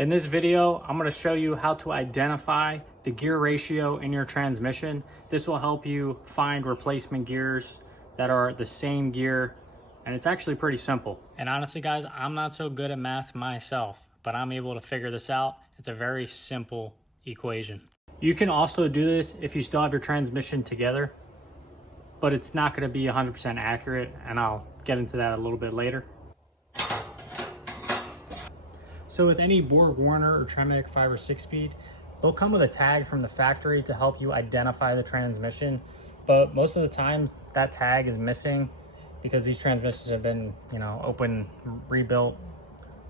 In this video, I'm going to show you how to identify the gear ratio in your transmission. This will help you find replacement gears that are the same gear, and it's actually pretty simple. And honestly guys, I'm not so good at math myself, but I'm able to figure this out. It's a very simple equation. You can also do this if you still have your transmission together, but it's not going to be 100% accurate, and I'll get into that a little bit later. So with any Borg-Warner or Tremec 5 or 6 speed, they'll come with a tag from the factory to help you identify the transmission. But most of the time that tag is missing because these transmissions have been, open, rebuilt,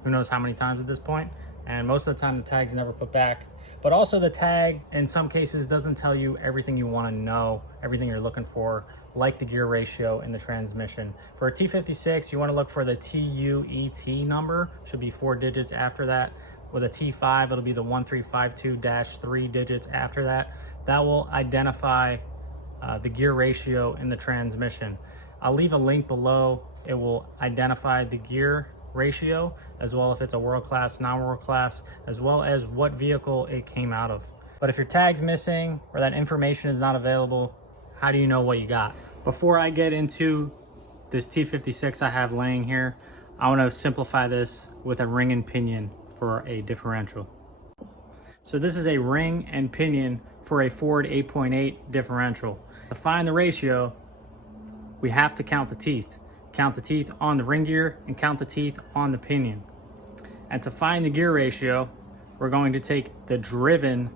who knows how many times at this point. And most of the time the tag's never put back. But also the tag in some cases doesn't tell you everything you want to know, everything you're looking for, like the gear ratio in the transmission. For a T56, you want to look for the TUET number, should be 4 digits after that. With a T5, it'll be the 1352-3 digits after that. That will identify the gear ratio in the transmission. I'll leave a link below. It will identify the gear ratio, as well if it's a world class, non-world class, as well as what vehicle it came out of. But if your tag's missing or that information is not available, how do you know what you got? Before I get into this T56 I have laying here, I want to simplify this with a ring and pinion for a differential. So this is a ring and pinion for a Ford 8.8 differential. To find the ratio, we have to count the teeth. Count the teeth on the ring gear and count the teeth on the pinion. And to find the gear ratio, we're going to take the driven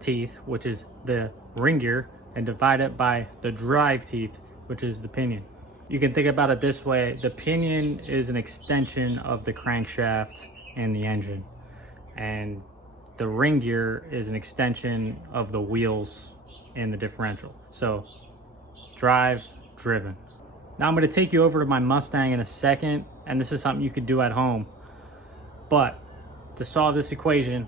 teeth, which is the ring gear, and divide it by the drive teeth, which is the pinion. You can think about it this way: the pinion is an extension of the crankshaft and the engine, and the ring gear is an extension of the wheels and the differential. So drive, driven. Now I'm going to take you over to my Mustang in a second, and this is something you could do at home. But to solve this equation,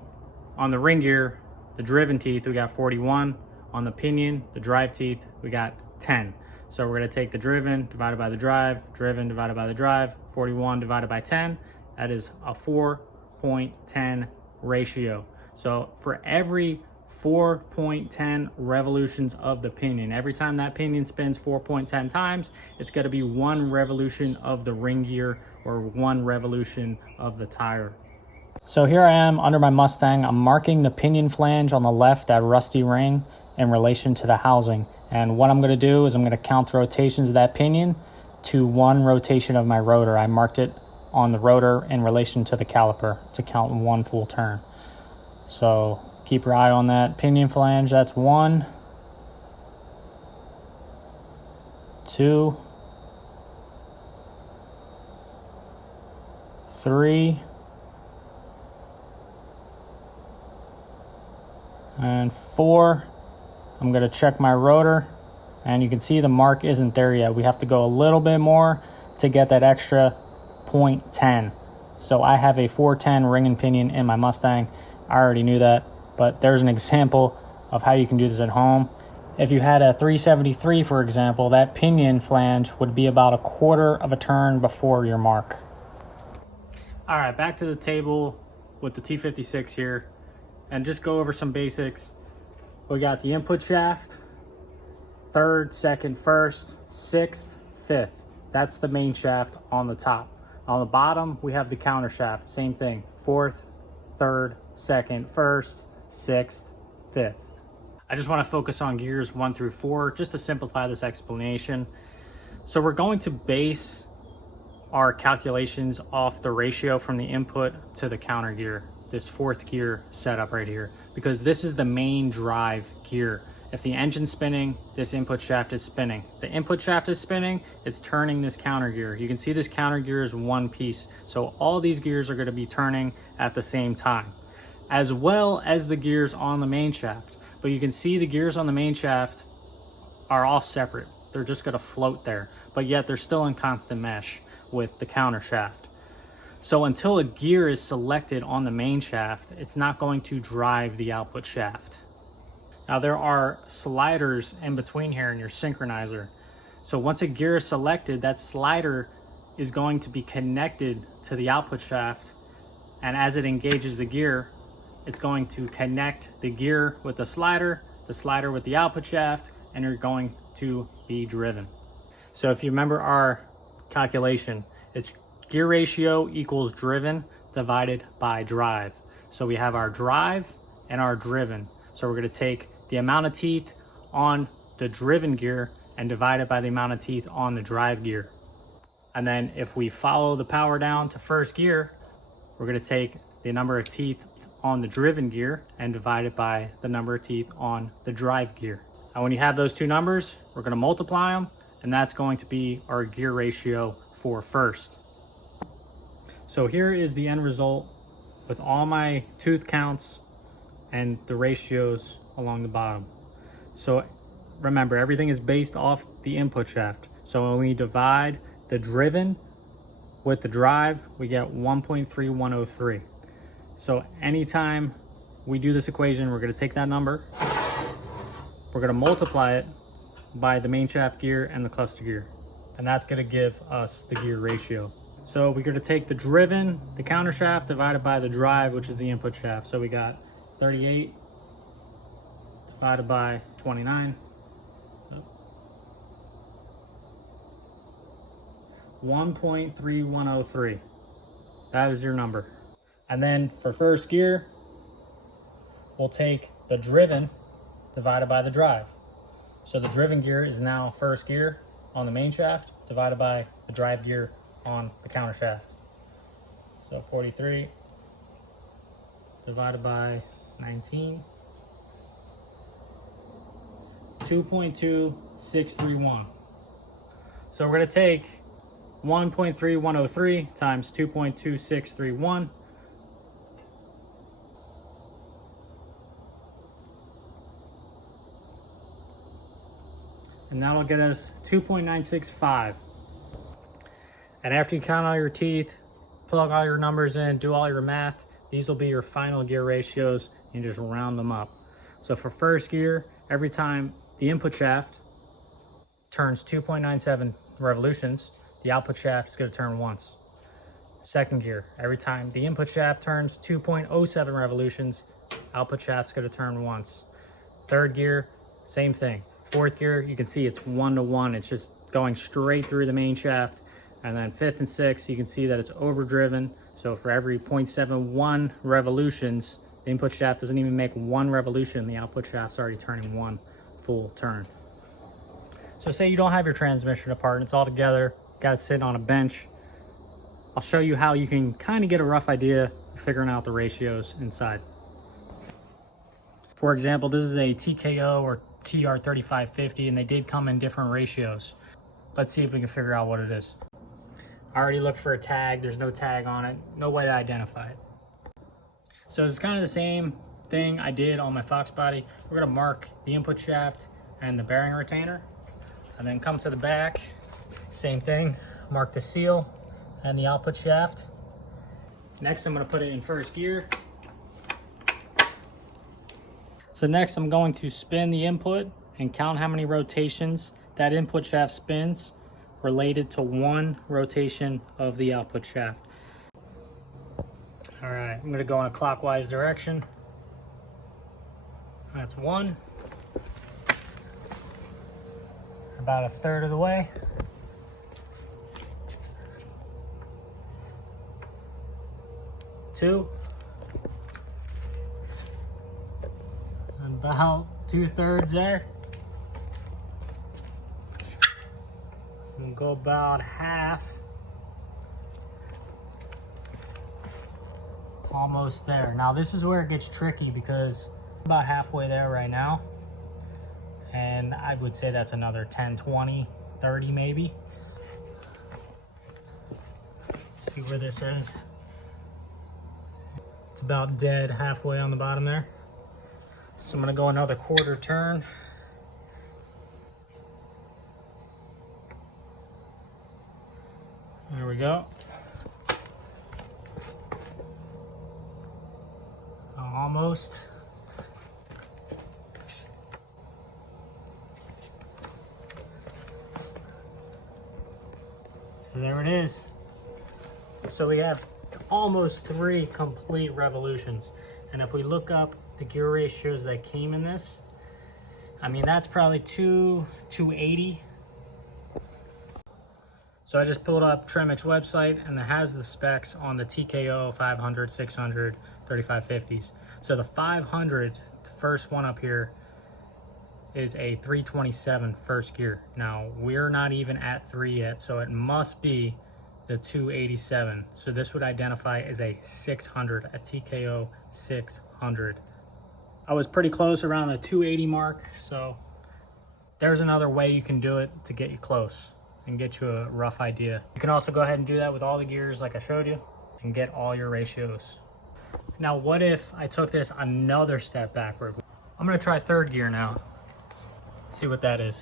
on the ring gear, the driven teeth, we got 41. On the pinion, the drive teeth, we got 10. So we're going to take the driven divided by the drive, driven divided by the drive, 41 divided by 10. That is a 4.10 ratio. So for every 4.10 revolutions of the pinion, every time that pinion spins 4.10 times, it's going to be 1 revolution of the ring gear or 1 revolution of the tire. So here I am under my Mustang. I'm marking the pinion flange on the left, that rusty ring, in relation to the housing. And what I'm going to do is I'm going to count the rotations of that pinion to 1 rotation of my rotor. I marked it on the rotor in relation to the caliper to count 1 full turn. So keep your eye on that pinion flange. That's 1, 2, 3, and 4. I'm going to check my rotor, and you can see the mark isn't there yet. We have to go a little bit more to get that extra 0.10. So I have a 410 ring and pinion in my Mustang. I already knew that, but there's an example of how you can do this at home. If you had a 373, for example, that pinion flange would be about 1/4 of a turn before your mark. All right, back to the table with the T56 here, and just go over some basics. We got the input shaft, 3rd, 2nd, 1st, 6th, 5th. That's the main shaft on the top. On the bottom, we have the counter shaft. Same thing, 4th, 3rd, 2nd, 1st, 6th, 5th. I just want to focus on gears 1 through 4 just to simplify this explanation. So we're going to base our calculations off the ratio from the input to the counter gear, this 4th gear setup right here, because this is the main drive gear. If the engine's spinning, this input shaft is spinning. If the input shaft is spinning, it's turning this counter gear. You can see this counter gear is one piece. So all these gears are going to be turning at the same time, as well as the gears on the main shaft. But you can see the gears on the main shaft are all separate. They're just going to float there, but yet they're still in constant mesh with the counter shaft. So until a gear is selected on the main shaft, it's not going to drive the output shaft. Now there are sliders in between here in your synchronizer. So once a gear is selected, that slider is going to be connected to the output shaft And as it engages the gear, it's going to connect the gear with the slider with the output shaft, and you're going to be driven. So if you remember our calculation, it's gear ratio equals driven divided by drive. So we have our drive and our driven. So we're going to take the amount of teeth on the driven gear and divide it by the amount of teeth on the drive gear. And then if we follow the power down to first gear, we're going to take the number of teeth on the driven gear and divide it by the number of teeth on the drive gear. And when you have those two numbers, we're going to multiply them, and that's going to be our gear ratio for first. So here is the end result with all my tooth counts and the ratios along the bottom. So remember, everything is based off the input shaft. So when we divide the driven with the drive, we get 1.3103. So anytime we do this equation, we're going to take that number, we're going to multiply it by the main shaft gear and the cluster gear, and that's going to give us the gear ratio. So we're going to take the driven, the counter shaft, divided by the drive, which is the input shaft. So we got 38 divided by 29. 1.3103. That is your number. And then for first gear, we'll take the driven divided by the drive. So the driven gear is now first gear on the main shaft divided by the drive gear on the counter shaft. So 43 divided by 19. 2.2631. So we're going to take 1.3103 times 2.2631. And that'll get us 2.965. And after you count all your teeth, plug all your numbers in, do all your math, these will be your final gear ratios, and just round them up. So for first gear, every time the input shaft turns 2.97 revolutions, the output shaft is going to turn once. Second gear, every time the input shaft turns 2.07 revolutions, output shaft is going to turn once. Third gear, same thing. Fourth gear, you can see it's 1-to-1. It's just going straight through the main shaft. And then fifth and sixth, you can see that it's overdriven. So for every 0.71 revolutions, the input shaft doesn't even make one revolution. The output shaft's already turning one full turn. So say you don't have your transmission apart and it's all together, got it sitting on a bench. I'll show you how you can kind of get a rough idea of figuring out the ratios inside. For example, this is a TKO or TR3550, and they did come in different ratios. Let's see if we can figure out what it is. I already looked for a tag. There's no tag on it, no way to identify it. So it's kind of the same thing I did on my Fox body. We're going to mark the input shaft and the bearing retainer, and then come to the back, same thing, mark the seal and the output shaft. Next, I'm going to put it in first gear. So next, I'm going to spin the input and count how many rotations that input shaft spins related to one rotation of the output shaft. All right, I'm going to go in a clockwise direction. That's one. About a third of the way. Two. About 2/3 there. And go about half. Almost there. Now this is where it gets tricky because I'm about halfway there right now. And I would say that's another 10, 20, 30 maybe. Let's see where this is. It's about dead halfway on the bottom there. So I'm going to go another quarter turn. There we go. Almost. So there it is. So we have almost 3 complete revolutions. And if we look up the gear ratios that came in this, I mean, that's probably 280. So I just pulled up Tremec's website, and it has the specs on the TKO 500, 600, 3550s. So the 500, the first one up here, is a 327 first gear. Now, we're not even at 3 yet, so it must be the 287. So this would identify as a 600, a TKO 600. I was pretty close around the 280 mark, so there's another way you can do it to get you close and get you a rough idea. You can also go ahead and do that with all the gears like I showed you and get all your ratios. Now, what if I took this another step backward? I'm gonna try 3rd gear now. See what that is.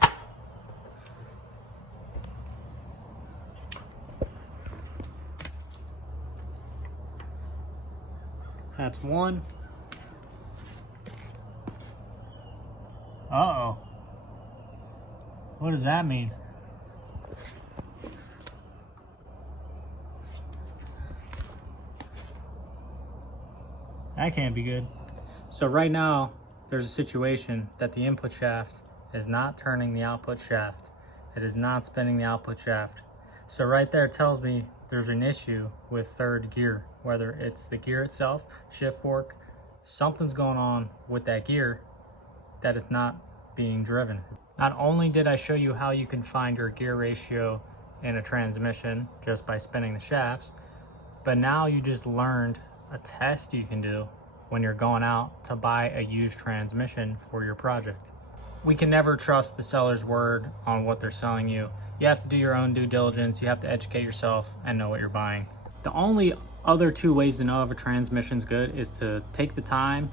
That's 1. Uh-oh. What does that mean? That can't be good. So right now, there's a situation that the input shaft is not turning the output shaft. It is not spinning the output shaft. So right there tells me there's an issue with 3rd gear, whether it's the gear itself, shift fork, something's going on with that gear that is not being driven. Not only did I show you how you can find your gear ratio in a transmission just by spinning the shafts, but now you just learned a test you can do when you're going out to buy a used transmission for your project. We can never trust the seller's word on what they're selling you. You have to do your own due diligence. You have to educate yourself and know what you're buying. The only other 2 ways to know if a transmission's good is to take the time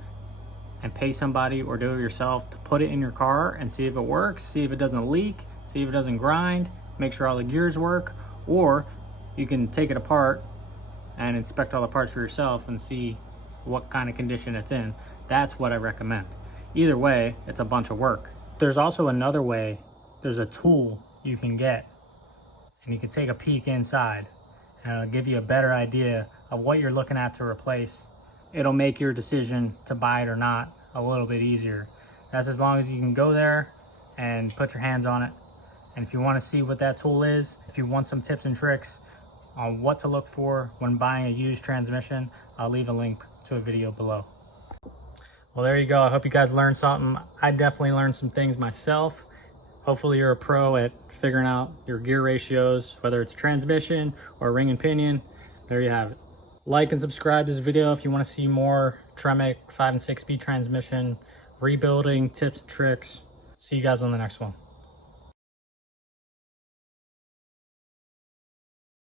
and pay somebody or do it yourself to put it in your car and see if it works, see if it doesn't leak, see if it doesn't grind, make sure all the gears work, or you can take it apart and inspect all the parts for yourself and see what kind of condition it's in. That's what I recommend. Either way, it's a bunch of work. There's also another way. There's a tool you can get, and you can take a peek inside, and it'll give you a better idea of what you're looking at to replace. It'll make your decision to buy it or not a little bit easier. That's as long as you can go there and put your hands on it. And if you want to see what that tool is, if you want some tips and tricks on what to look for when buying a used transmission, I'll leave a link to a video below. Well, there you go. I hope you guys learned something. I definitely learned some things myself. Hopefully you're a pro at figuring out your gear ratios, whether it's a transmission or ring and pinion. There you have it. Like and subscribe to this video if you want to see more Tremec 5 and 6 speed transmission rebuilding tips and tricks. See you guys on the next one.